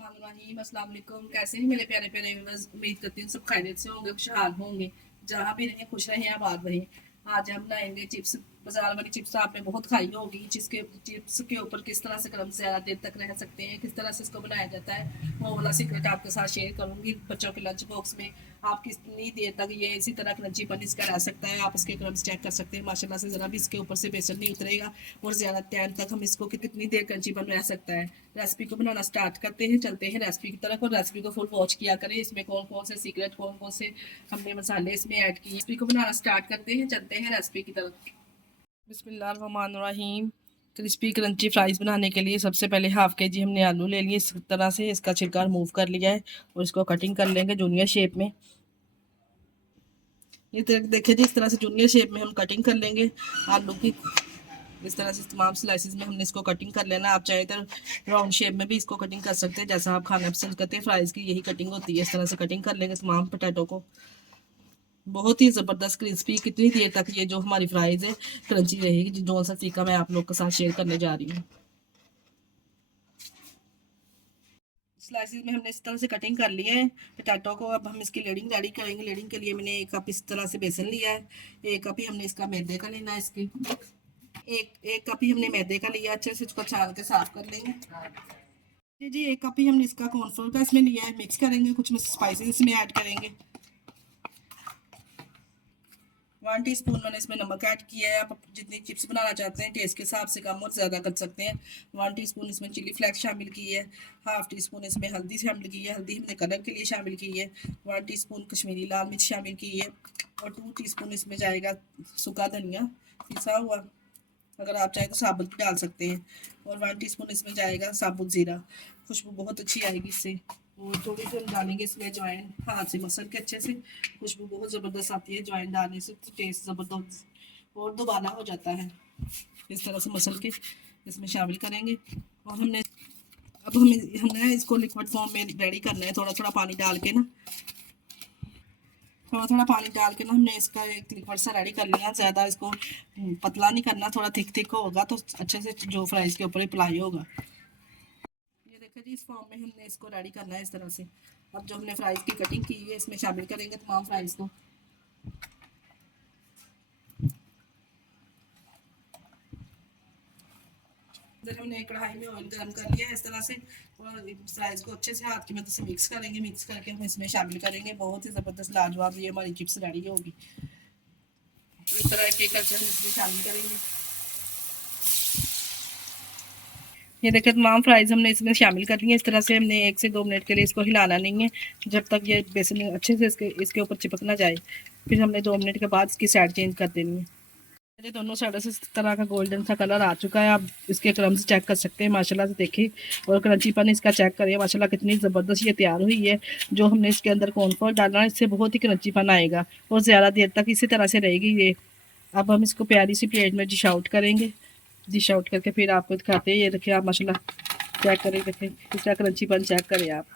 अस्सलाम वालेकुम। कैसे हैं मेरे प्यारे प्यारे व्यूअर्स? उम्मीद करती हूँ सब खैरियत से होंगे, खुशहाल होंगे। जहाँ भी रहें खुश रहें, आबाद रहें। आज हम बनाएंगे चिप्स। बाजार वाली चिप्स आपने बहुत खाई होगी। जिसके चिप्स के ऊपर किस तरह से गर्म ज़्यादा देर तक रह सकते हैं, किस तरह से इसको बनाया जाता है, वो वाला सीक्रेट आपके साथ शेयर करूंगी। बच्चों के लंच बॉक्स में आप कितनी देर तक ये इसी तरह क्रंचीपन इसका रह सकता है, आप इसके क्रम्स चेक कर सकते हैं। माशाल्लाह से ज़रा भी इसके ऊपर से बेसन नहीं उतरेगा और ज़्यादा टाइम तक हम इसको कितनी देर क्रंचीपन रह सकता है। रेसिपी को बनाना स्टार्ट करते हैं, चलते हैं रेसिपी की तरफ और रेसिपी को फुल वॉच किया करें। इसमें कौन कौन से सीक्रेट, कौन कौन से हमने मसाले इसमें ऐड किए। रेसिपी को बनाना स्टार्ट करते हैं, चलते हैं रेसिपी की तरफ। बिस्मिल्लाहिर्रहमानिर्रहीम। क्रिस्पी क्रंची फ्राइज़ बनाने के लिए सबसे पहले हाफ़ के जी हमने आलू ले लिए। इस तरह से इसका छिलका रिमूव कर लिया है और इसको कटिंग कर लेंगे जूनियर शेप में। ये देखिए जी, इस तरह से जूनियर शेप में हम कटिंग कर लेंगे आलू की। इस तरह से तमाम स्लाइसिस में हमने इसको कटिंग कर लेना। आप चाहे तो राउंड शेप में भी इसको कटिंग कर सकते हैं, जैसा आप खाना पसंद करते हैं। फ्राइज़ की यही कटिंग होती है। इस तरह से कटिंग कर लेंगे तमाम पोटैटो को। बहुत ही ज़बरदस्त क्रिस्पी, कितनी देर तक ये जो हमारी फ्राइज़ है क्रंची रहेगी, जो सा तरीका मैं आप लोग के साथ शेयर करने जा रही हूँ। स्लाइसिस में हमने इस तरह से कटिंग कर लिया है पोटैटो को। अब हम इसकी लेडिंग रेडी करेंगे। लेडिंग के लिए मैंने 1 कप इस तरह से बेसन लिया है। 1 कप ही हमने इसका मैदे का लेना है। इसकी एक कप ही हमने मैदे का लिया। अच्छे से इसको छान के साफ कर लेंगे। जी जी, 1 कप ही हमने इसका कॉर्नफ्लोर का इसमें लिया है। मिक्स करेंगे, कुछ स्पाइसेस इसमें ऐड करेंगे। 1 टीस्पून मैंने इसमें नमक ऐड किया है। आप जितनी चिप्स बनाना चाहते हैं टेस्ट के हिसाब से कम और ज़्यादा कर सकते हैं। 1 टीस्पून इसमें चिली फ्लेक्स शामिल की है। हाफ टी स्पून इसमें हल्दी शामिल की है। हल्दी हमने कलर के लिए शामिल की है। 1 टीस्पून कश्मीरी लाल मिर्च शामिल की है और 2 टीस्पून इसमें जाएगा सूखा धनिया पिसा हुआ, अगर आप चाहें तो साबुत भी डाल सकते हैं। और 1 टीस्पून इसमें जाएगा साबुत ज़ीरा। खुशबू बहुत अच्छी आएगी इससे। और थोड़ी सी हम डालेंगे इसमें अजवाइन, हाथ से मसल के अच्छे से। खुशबू बहुत ज़बरदस्त आती है अजवाइन डालने से, तो टेस्ट ज़बरदस्त और दोबारा हो जाता है। इस तरह से मसल के इसमें शामिल करेंगे। और अब हमने इसको लिक्विड फॉर्म में रेडी करना है, थोड़ा थोड़ा पानी डाल के ना। थोड़ा थोड़ा पानी डाल के ना हमने इसका एक लिक्विड सा रेडी कर लिया। ज़्यादा इसको पतला नहीं करना, थोड़ा थिक थिक होगा तो अच्छे से जो फ्राइज़ के ऊपर अप्लाई होगा। ये देखिए जी, इस फॉर्म में हमने इसको रेडी करना है इस तरह से। अब जो हमने फ्राइज़ की कटिंग की है इसमें शामिल करेंगे तमाम फ्राइज़ को। इधर हमने एक कढ़ाई में ऑयल गर्म कर लिया है इस तरह से और फ्राइज़ को अच्छे से हाथ की मदद से मिक्स करेंगे। मिक्स करके हम इसमें शामिल करेंगे। बहुत ही ज़बरदस्त लाजवाब ये हमारी चिप्स रेडी होगी। इस तरह एक करके हम इसमें शामिल करेंगे। ये देखिए तमाम फ्राइज़ हमने इसमें शामिल कर ली हैं। इस तरह से हमने 1 से 2 मिनट के लिए इसको हिलाना नहीं है, जब तक ये बेसन अच्छे से इसके ऊपर चिपक ना जाए। फिर हमने 2 मिनट के बाद इसकी साइड चेंज कर देनी है। ये दोनों साइडों से इस तरह का गोल्डन सा कलर आ चुका है। आप इसके क्रम्स चेक कर सकते हैं माशाल्लाह से, देखिए। और क्रंचीपन इसका चेक करिए माशाल्लाह कितनी ज़बरदस्त ये तैयार हुई है। जो हमने इसके अंदर कॉर्नफ्लोर डालना है इससे बहुत ही क्रंचीपन आएगा और ज़्यादा देर तक इसी तरह से रहेगी ये। अब हम इसको प्यारी सी प्लेट में डिश आउट करेंगे। डिश आउट करके फिर आपको दिखाते हैं। ये देखिए आप माशाल्लाह चेक करें, देखिए इसका क्रंचीपन चेक करें आप।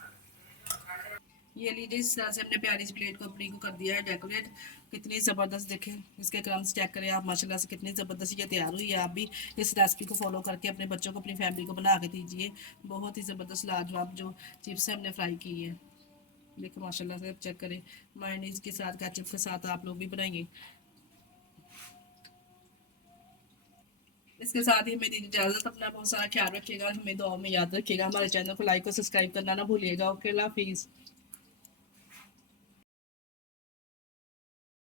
ये लीजिए, इस तरह से हमने प्यारी सी प्लेट को अपनी को कर दिया है डेकोरेट। कितनी ज़बरदस्त देखें इसके क्रम्स चेक करें आप माशाल्लाह से, कितनी ज़बरदस्त ये तैयार हुई है। आप भी इस रेसिपी को फॉलो करके अपने बच्चों को, अपनी फैमिली को बना के दीजिए। बहुत ही ज़बरदस्त लाजवाब जो चिप्स हमने फ्राई की है, देखो माशाल्लाह से चेक करें। मायोनीज के साथ, केचप के साथ आप लोग भी बनाइए। इसके साथ ही हमें दीजिए इजाज़त। अपना बहुत सारा ख्याल रखिएगा, हमें दुआ में याद रखिएगा। हमारे चैनल को लाइक और सब्सक्राइब करना ना भूलिएगा। ओके, अल्लाह हाफिज़।